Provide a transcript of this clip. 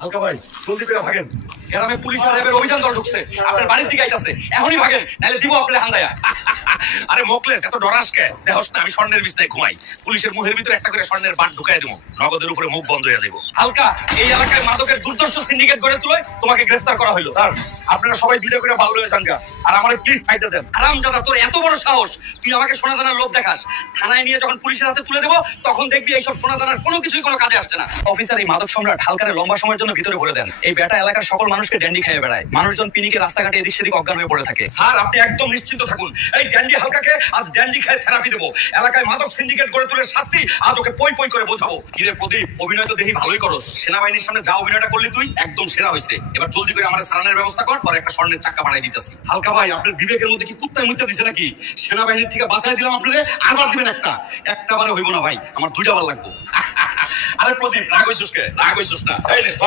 হালকা ভাই জলদি করে ভাগেন। গ্রামে পুলিশ আর র্যাবের অভিযান দল ঢুকছে, আপনার বাড়ির দিকে আইতাছে, এখনই ভাগেন নাহলে দিব আপনার হান্দায়া। আরে মোকলেস, এত ডরাস কে? দেখোস না আমি স্বর্ণের বিছনায় ঘুমাই, পুলিশের মুখের ভিতরে একটা করে স্বর্ণের বাট ঢুকাই দেবো, নগদের উপরে মুখ বন্ধ হয়ে যাবো। হালকা, এই এলাকায় মাদকের দুর্দর্শ সিন্ডিকেট গড়ে তুলে তোমাকে গ্রেফতার করা হলো। স্যার আপনারা সবাই দুইটা করে ভালো হয়ে যান গা, আর আমার প্লিজ সাইডে দেন। হারামজাদা, তোর এত বড় সাহস, তুই আমাকে সোনাদানার লোভ দেখাস। থানায় নিয়ে যখন পুলিশের হাতে তুলে দেবো তখন দেখবি এইসব সোনাদানার কোনো কিছুই কোনো কাজে আসছে না। অফিসার, এই মাদক সম্রাট হালকারে লম্বা সময়ের জন্য ভিতরে ভরে দেন। এই বেটা এলাকার সকল মানুষকে ড্যান্ডি খেয়ে বেড়ায়, মানুষজন পিনিকে রাস্তাঘাটে এদিক সেদিক অজ্ঞান হয়ে পড়ে থাকে। স্যার আপনি একদম নিশ্চিন্ত থাকুন, এই ড্যান্ডি হালকাকে আজ ড্যান্ডি খায় থেরাপি দেবো, এলাকায় মাদক সিন্ডিকেট গড়ে তুলে শাস্তি আজ ওকে পই পই করে বোঝাবো। কিরে প্রদীপ, অভিনয় তো দেখি ভালোই করস, সেনাবাহিনীর সামনে যা অভিনয়টা করলি তুই একদম সেরা হয়েছে। এবার জলদি করে আমার সারানোর ব্যবস্থা কর, পরে একটা স্বর্ণের চাক্কা বাড়াই দিতেছি। হালকা ভাই, আপনার বিবেকের মধ্যে কি কুত্তায় মুত্তা দিছে নাকি? সেনাবাহিনীর থেকে বাঁচাই দিলাম আপনারে, আরবার দিবেন একটা বারে হইব না ভাই, আমার দুইটা বার লাগবো। আরে প্রদীপ রাগ হইছিস কে? রাগ হইছিস না, এই নে ধর।